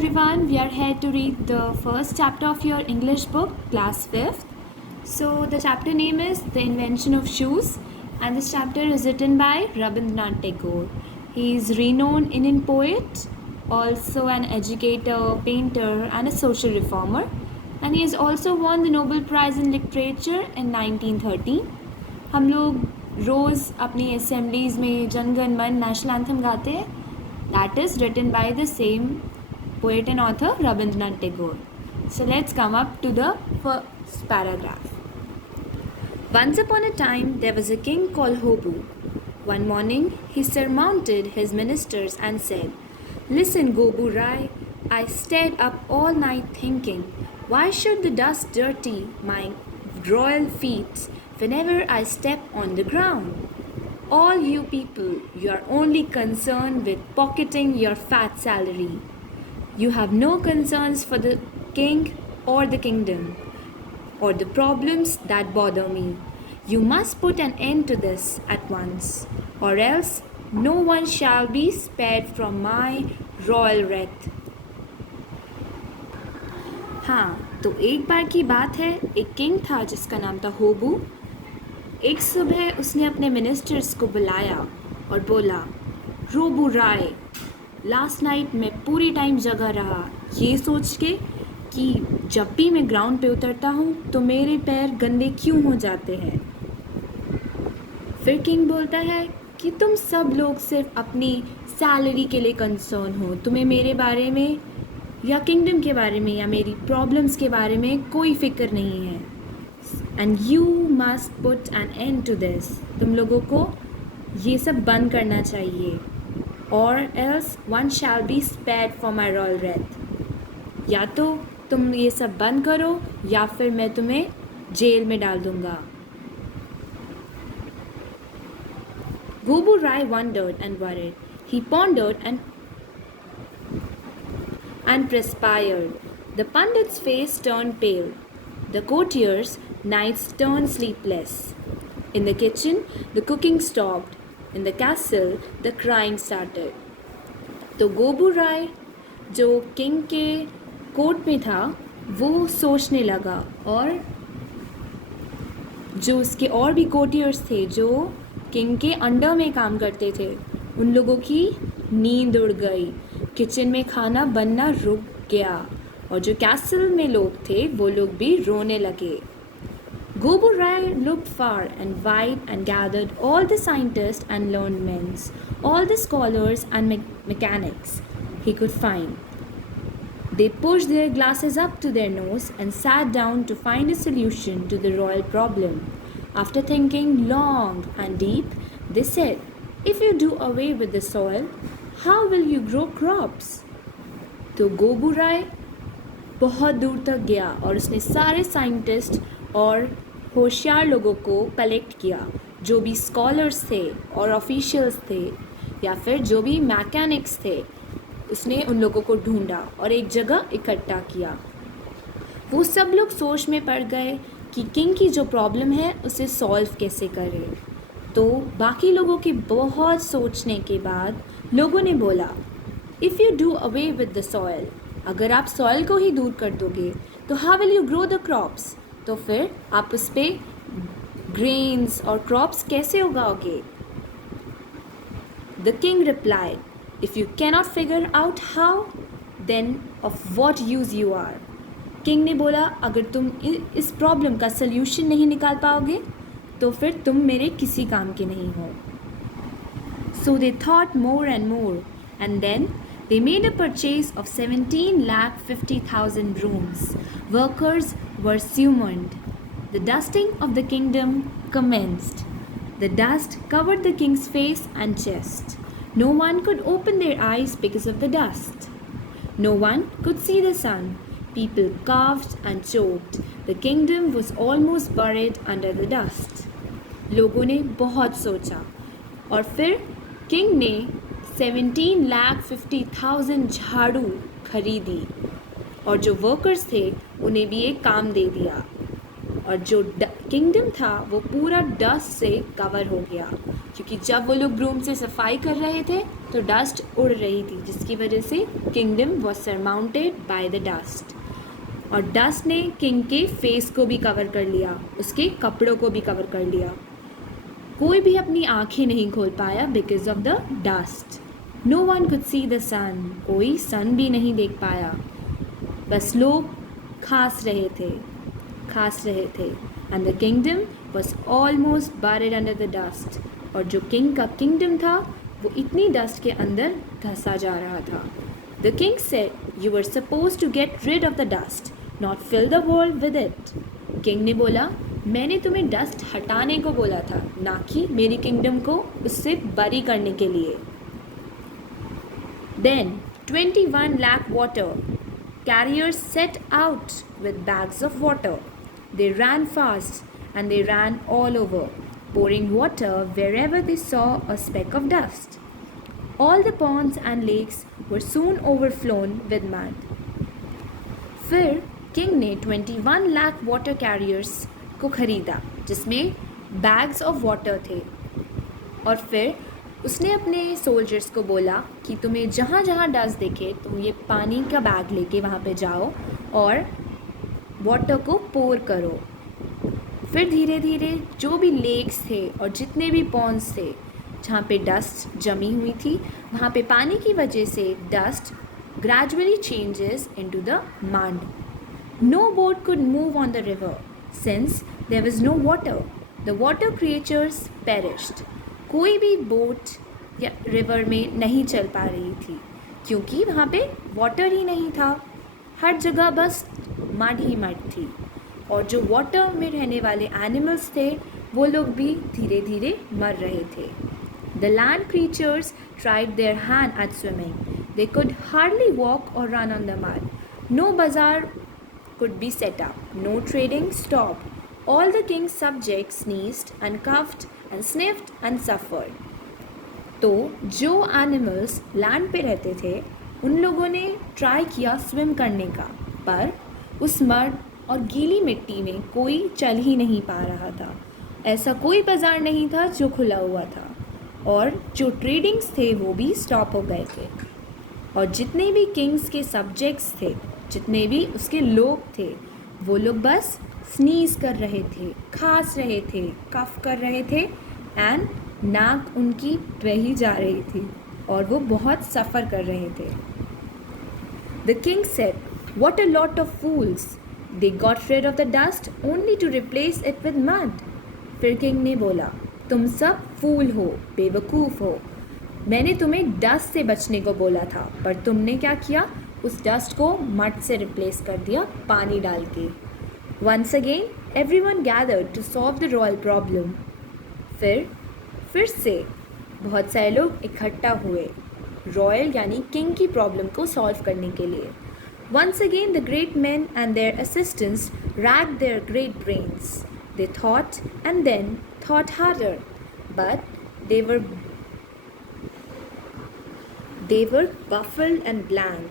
everyone, we are here to read the first chapter of your English book, class 5th. So, the chapter name is The Invention of Shoes, and this chapter is written by Rabindranath Tagore. He is renowned Indian poet, also an educator, painter, and a social reformer, and he has also won the Nobel Prize in Literature in 1930. हम लोग रोज़ अपनी assemblies में जनगण मन national anthem गाते हैं. That is written by the same poet and author Rabindranath Tagore. So let's come up to the first paragraph. Once upon a time there was a king called Hobu. One morning he surmounted his ministers and said, "Listen, Gobu Rai, I stayed up all night thinking, why should the dust dirty my royal feet whenever I step on the ground? All you people, you are only concerned with pocketing your fat salary. You have no concerns for the king or the kingdom or the problems that bother me. You must put an end to this at once, or else no one shall be spared from my royal wrath." हाँ, तो एक बार की बात है, एक king था जिसका नाम था होबू. एक सुबह उसने अपने मिनिस्टर्स को बुलाया और बोला, "रोबू राय, लास्ट नाइट मैं पूरी टाइम जगा रहा ये सोच के कि जब भी मैं ग्राउंड पे उतरता हूँ तो मेरे पैर गंदे क्यों हो जाते हैं." फिर किंग बोलता है कि तुम सब लोग सिर्फ अपनी सैलरी के लिए कंसर्न हो, तुम्हें मेरे बारे में या किंगडम के बारे में या मेरी प्रॉब्लम्स के बारे में कोई फिक्र नहीं है. And you must put an end to this. तुम लोगों को ये सब बंद करना चाहिए. Or else one shall be spared for my royal wrath. या तो तुम ये सब बंद करो या फिर मैं तुम्हें जेल में डाल दूँगा. Gobu Rai wondered and worried. He pondered and perspired. The Pandit's face turned pale. The courtiers' nights turned sleepless. In the kitchen, the cooking stopped. In the castle, the crying started. तो गोबू राय जो king के court में था वो सोचने लगा, और जो उसके और भी कोर्टियर्स थे जो किंग के अंडर में काम करते थे उन लोगों की नींद उड़ गई. किचन में खाना बनना रुक गया और जो कैसल में लोग थे वो लोग भी रोने लगे. Gobu Rai looked far and wide and gathered all the scientists and learned men, all the scholars and mechanics he could find. They pushed their glasses up to their nose and sat down to find a solution to the royal problem. After thinking long and deep, they said, "If you do away with the soil, how will you grow crops?" तो गोबू राय बहुत दूर तक गया और उसने सारे scientist और होशियार लोगों को कलेक्ट किया, जो भी स्कॉलर्स थे और ऑफिशियल्स थे या फिर जो भी मैकेनिक्स थे. उसने उन लोगों को ढूंढा और एक जगह इकट्ठा किया. वो सब लोग सोच में पड़ गए कि किंग की जो प्रॉब्लम है उसे सॉल्व कैसे करें. तो बाकी लोगों के बहुत सोचने के बाद लोगों ने बोला, "if you do away with the soil, अगर आप सॉइल को ही दूर कर दोगे तो how will you grow the crops, तो फिर आप उस पर ग्रेन्स और क्रॉप्स कैसे उगाओगे?" The king replied, "if you cannot figure out how, then of what use you are." King ने बोला, अगर तुम इस प्रॉब्लम का सल्यूशन नहीं निकाल पाओगे तो फिर तुम मेरे किसी काम के नहीं हो. So they thought more and more, and then they made a purchase of 17,50,000 brooms. Workers were summoned. The dusting of the kingdom commenced. The dust covered the king's face and chest. No one could open their eyes because of the dust. No one could see the sun. People coughed and choked. The kingdom was almost buried under the dust. लोगों ने बहुत सोचा और फिर king ने 17,50,000 झाड़ू खरीदी और जो वर्कर्स थे उन्हें भी एक काम दे दिया. और जो किंगडम था वो पूरा डस्ट से कवर हो गया, क्योंकि जब वो लोग ब्रूम से सफाई कर रहे थे तो डस्ट उड़ रही थी, जिसकी वजह से kingdom was surmounted by the dust. और डस्ट ने किंग के फेस को भी कवर कर लिया, उसके कपड़ों को भी कवर कर लिया। कोई भी अपनी आंखें नहीं खोल पाया because of the dust. No one could see the sun, कोई सन भी नहीं देख पाया, बस लोग खास रहे थे and the kingdom was almost buried under the dust. और जो किंग का किंगडम था वो इतनी डस्ट के अंदर धंसा जा रहा था। The king said, you were suppose to get rid of the dust, not fill the world with it. King ने बोला, मैंने तुम्हें डस्ट हटाने को बोला था, ना कि मेरी किंगडम को उससे बरी करने के लिए। Then 21 lakh water carriers set out with bags of water. They ran fast and they ran all over, pouring water wherever they saw a speck of dust. All the ponds and lakes were soon overflown with mud. फिर king ने 21 lakh water carriers को खरीदा, जिसमें bags of water थे। और फिर उसने अपने सोल्जर्स को बोला कि तुम्हें जहाँ जहाँ डस्ट दिखे तुम ये पानी का बैग लेके वहाँ पे जाओ और वाटर को पोर करो। फिर धीरे धीरे जो भी लेक्स थे और जितने भी पॉन्ड्स थे जहाँ पे डस्ट जमी हुई थी, वहाँ पे पानी की वजह से dust gradually changes into the mud. No boat could move on the river since there was no water. The water creatures perished. कोई भी बोट या रिवर में नहीं चल पा रही थी क्योंकि वहाँ पे वाटर ही नहीं था, हर जगह बस मड ही मड थी। और जो वाटर में रहने वाले एनिमल्स थे वो लोग भी धीरे धीरे मर रहे थे। The land creatures tried their hand at swimming. They could hardly walk or run on the mud. No bazaar could be set up. No trading stopped. All the king's subjects sneezed and coughed and sniffed and suffered. तो जो animals land पे रहते थे उन लोगों ने try किया swim करने का, पर उस मड और गीली मिट्टी में कोई चल ही नहीं पा रहा था। ऐसा कोई बाज़ार नहीं था जो खुला हुआ था, और जो ट्रेडिंग्स थे वो भी स्टॉप हो गए थे। और जितने भी किंग्स के सब्जेक्ट्स थे, जितने भी उसके लोग थे, वो लोग बस स्नीज कर रहे थे, खांस रहे थे, कफ कर रहे थे एंड नाक उनकी बह ही जा रही थी और वो बहुत सफ़र कर रहे थे। The king said, "What a lot of fools! They got rid of the dust only to replace it with mud." फिर किंग ने बोला, तुम सब फूल हो, बेवकूफ़ हो। मैंने तुम्हें डस्ट से बचने को बोला था, पर तुमने क्या किया, उस डस्ट को मड से रिप्लेस कर दिया पानी डाल के। Once again, everyone gathered to solve the royal problem. फिर से बहुत सारे लोग इकट्ठा हुए रॉयल यानी किंग की प्रॉब्लम को सॉल्व करने के लिए। Once again, the great men and their assistants racked their great brains. They thought and then thought harder, but they were baffled and blank.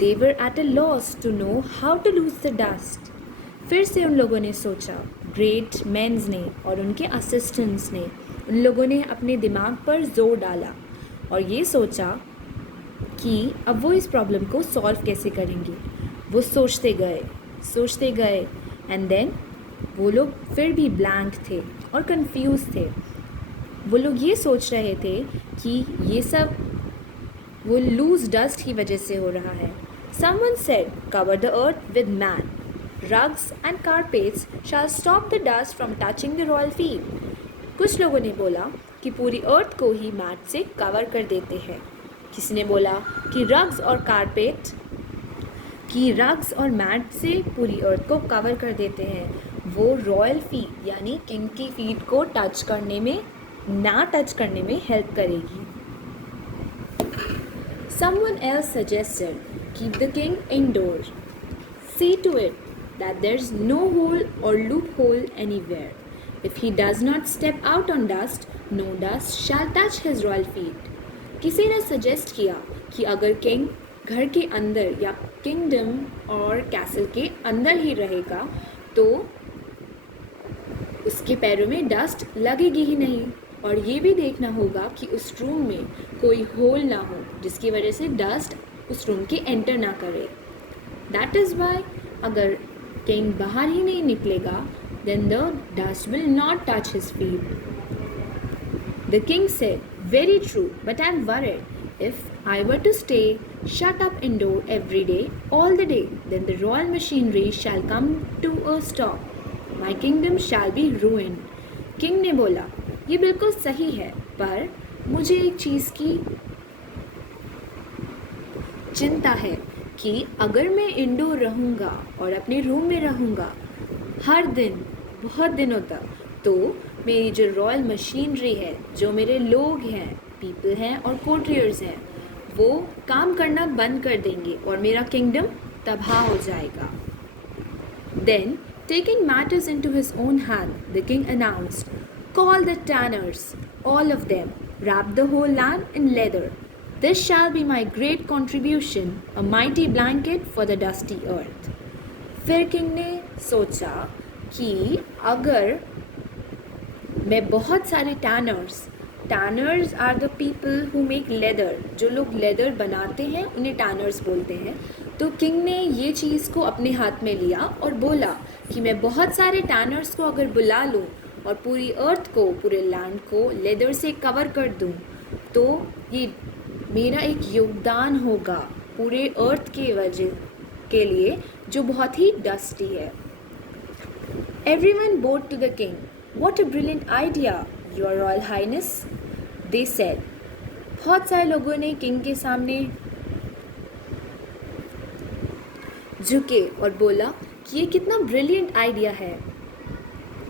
They were at a loss to know how to lose the dust. फिर से उन लोगों ने सोचा, great mains ने और उनके assistants ने, उन लोगों ने अपने दिमाग पर जोर डाला और ये सोचा कि अब वो इस प्रॉब्लम को सॉल्व कैसे करेंगे। वो सोचते गए एंड देन वो लोग फिर भी ब्लैंक थे और कंफ्यूज थे। वो लोग ये सोच रहे थे कि ये सब वो लूज डस्ट की वजह से हो रहा है। Someone said, "Cover the earth with man. Rugs and carpets shall stop the dust from touching the royal feet." कुछ लोगों ने बोला कि पूरी अर्थ को ही मैट से कवर कर देते हैं। किसी ने बोला कि रग्स और मैट से पूरी अर्थ को कवर कर देते हैं, वो रॉयल फीट यानी किंग की फीट को टच करने में हेल्प करेगी। Someone else suggested, "Keep the king indoors. See to it that there's no hole or loophole anywhere. If he does not step out on dust, no dust shall touch his royal feet." किसी ने suggest किया कि अगर king घर के अंदर या kingdom और कैसल के अंदर ही रहेगा तो उसके पैरों में डस्ट लगेगी ही नहीं। और ये भी देखना होगा कि उस रूम में कोई होल ना हो जिसकी वजह से डस्ट उस रूम के एंटर ना करे। दैट इज़ वाई अगर किंग बाहर ही नहीं निकलेगा then the dust will not touch his feet. The king said, "Very true, but I am worried. If I were to stay shut up indoor every day, all the day, then the royal machinery shall come to a stop. My kingdom shall be ruined." King ने बोला, ये बिल्कुल सही है, पर मुझे एक चीज़ की चिंता है कि अगर मैं इंडोर रहूँगा और अपने रूम में रहूँगा हर दिन बहुत दिनों तक, तो मेरी जो रॉयल मशीनरी है, जो मेरे लोग हैं, पीपल हैं और कोर्टियर्स हैं, वो काम करना बंद कर देंगे और मेरा किंगडम तबाह हो जाएगा। Then, taking matters into his own hand, the king announced, "Call the tanners, all of them, wrap the whole land in leather. This shall be my great contribution, a mighty blanket for the dusty earth." फिर king ने सोचा कि अगर मैं बहुत सारे tanners are the people who make leather, जो लोग लेदर बनाते हैं उन्हें टैनर्स बोलते हैं, तो किंग ने ये चीज़ को अपने हाथ में लिया और बोला कि मैं बहुत सारे टैनर्स को अगर बुला लूँ और पूरी अर्थ को, पूरे लैंड को लेदर से कवर कर दूँ, तो ये मेरा एक योगदान होगा पूरे अर्थ के वजह के लिए जो बहुत ही डस्टी है। Everyone bowed to the king. "What a brilliant idea, Your Royal Highness," they said. बहुत सारे लोगों ने किंग के सामने झुके और बोला कि ये कितना ब्रिलियंट आइडिया है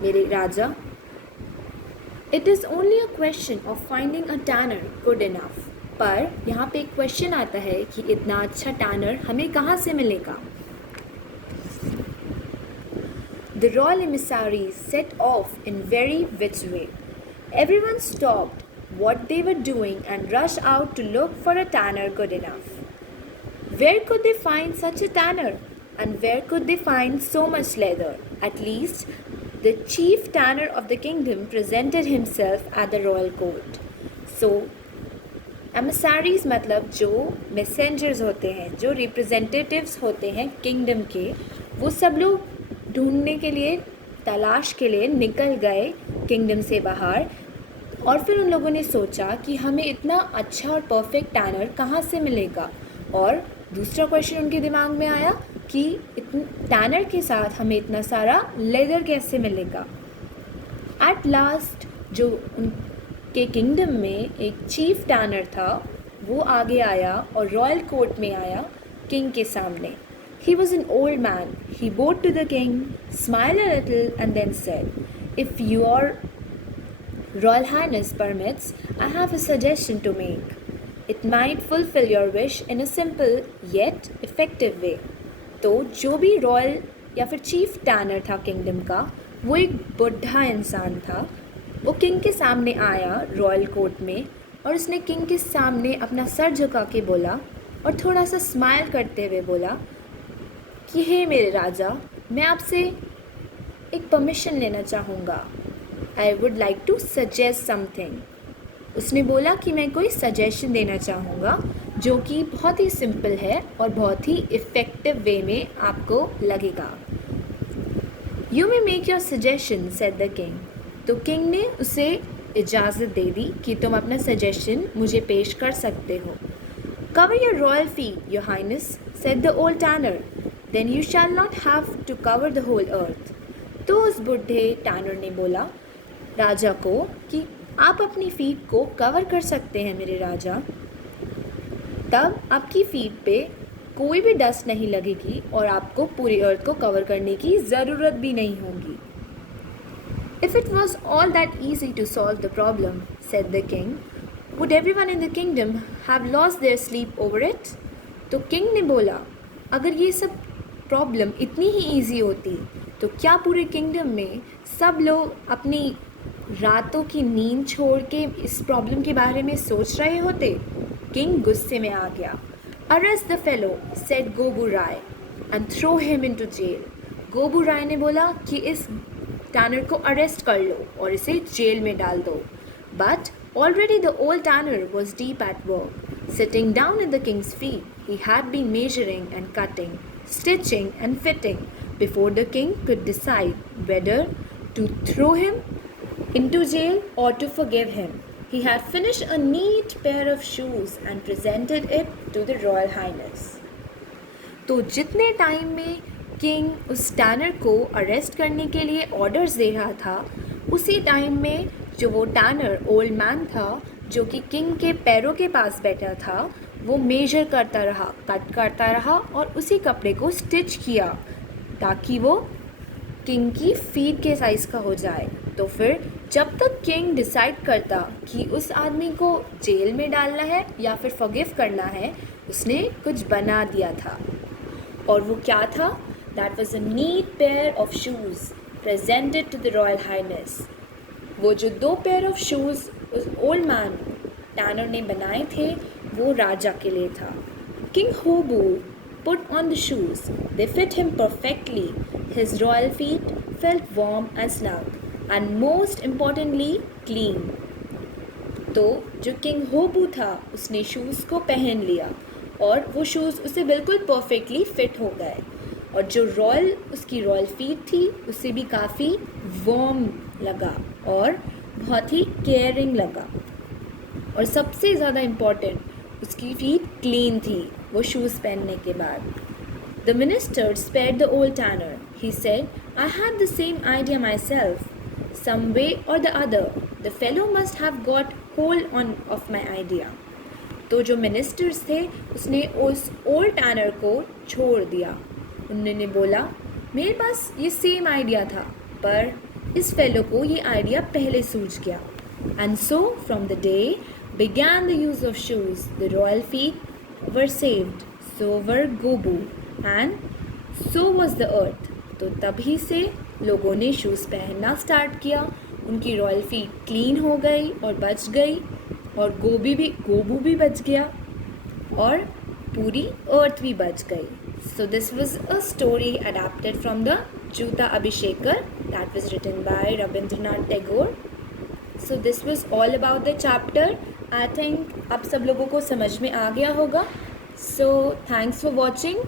मेरे राजा। It is only a question of finding a tanner good enough. पर यहाँ पे एक क्वेश्चन आता है कि इतना अच्छा टैनर हमें कहाँ से मिलेगा। The royal emissaries set off in very which way. Everyone stopped what they were doing and rushed out to look for a tanner good enough. Where could they find such a tanner? And where could they find so much leather? At least, the chief tanner of the kingdom presented himself at the royal court. So, emissaries मतलब जो messengers होते हैं, जो representatives होते हैं kingdom के, वो सब लोग ढूंढने के लिए, तलाश के लिए निकल गए किंगडम से बाहर। और फिर उन लोगों ने सोचा कि हमें इतना अच्छा और परफेक्ट टैनर कहाँ से मिलेगा। और दूसरा क्वेश्चन उनके दिमाग में आया कि टैनर के साथ हमें इतना सारा लेदर कैसे मिलेगा। एट लास्ट जो उनके किंगडम में एक चीफ टैनर था, वो आगे आया और रॉयल कोर्ट में आया किंग के सामने। He was an old man. He bowed to the king, smiled a little, and then said, "If your Royal Highness permits, I have a suggestion to make. It might fulfill your wish in a simple yet effective way." तो जो भी royal या फिर chief tenor था kingdom का, वो एक बुढ़ा इंसान था। वो किंग के सामने आया रॉयल कोर्ट में और उसने किंग के सामने अपना सर झुका के बोला और थोड़ा सा स्माइल करते हुए बोला कि हे मेरे राजा, मैं आपसे एक परमिशन लेना चाहूँगा। I would like to suggest something. उसने बोला कि मैं कोई सजेशन देना चाहूँगा जो कि बहुत ही सिंपल है और बहुत ही इफ़ेक्टिव वे में आपको लगेगा। You may make your suggestion, said the king. तो किंग ने उसे इजाज़त दे दी कि तुम अपना सजेशन मुझे पेश कर सकते हो। Cover your royal feet, your highness, said the old tanner, then you shall not have to cover the whole earth. तो उस बूढ़े टैनर ने बोला राजा को कि आप अपनी फीट को कवर कर सकते हैं मेरे राजा, तब आपकी फीट पे कोई भी डस्ट नहीं लगेगी और आपको पूरी अर्थ को कवर करने की ज़रूरत भी नहीं होगी। If it was all that easy to solve the problem, said the king, would everyone in the kingdom have lost their sleep over it? तो किंग ने बोला अगर ये सब प्रॉब्लम इतनी ही ईजी होती तो क्या पूरे किंगडम में सब लोग अपनी रातों की नींद छोड़ के इस प्रॉब्लम के बारे में सोच रहे होते। किंग गुस्से में आ गया। Arrest the fellow, said Gobu Rai, and throw him into jail. गोबू राय ने बोला कि इस टैनर को अरेस्ट कर लो और इसे जेल में डाल दो. But already the old tanner was deep at work. Sitting down at the king's feet, he had been measuring and cutting, stitching and fitting before the king could decide whether to throw him into jail or to forgive him. He had finished a neat pair of shoes and presented it to the Royal Highness. तो जितने time में king उस tenor को arrest करने के लिए orders दे रहा था, उसी टाइम में जो वो टैनर ओल्ड मैन था जो कि किंग के पैरों के पास बैठा था, वो मेजर करता रहा, कट करता रहा और उसी कपड़े को स्टिच किया ताकि वो किंग की फीट के साइज़ का हो जाए. तो फिर जब तक किंग डिसाइड करता कि उस आदमी को जेल में डालना है या फिर फॉरगिव करना है, उसने कुछ बना दिया था. और वो क्या था? That was a neat pair of shoes presented to the royal highness. वो जो 2 पेयर ऑफ शूज़ उस ओल्ड मैन टैनर ने बनाए थे, वो राजा के लिए था. किंग होबू put on the shoes. They fit him perfectly. His royal feet felt warm and snug, and most importantly, clean. तो जो किंग होबू था उसने शूज़ को पहन लिया और वो शूज़ उसे बिल्कुल परफेक्टली फिट हो गए. और जो उसकी रॉयल फीट थी उसे भी काफ़ी वार्म लगा और बहुत ही केयरिंग लगा. और सबसे ज़्यादा इम्पॉर्टेंट, उसकी फीट क्लीन थी वो शूज़ पहनने के बाद. The minister spared the old tanner. He said, I had the same idea myself. Some way or the other, the fellow must have got hold of my idea. तो जो ministers थे उसने उस ओल्ड टैनर को छोड़ दिया. उन्होंने बोला, मेरे पास ये सेम आइडिया था, पर इस फेलो को ये आइडिया पहले सूझ गया. And so from the day began the use of shoes. The royal feet were saved, so were Gobu, and so was the earth. तो तभी से लोगों ने शूज़ पहनना स्टार्ट किया, उनकी रॉयल फीट क्लीन हो गई और बच गई, और गोबू भी बच गया और पूरी अर्थ भी बच गई. So this was a story adapted from the Juta Abhishekar that was written by Rabindranath Tagore. So this was all about the chapter. I think अब सब लोगों को समझ में आ गया होगा. So thanks for watching.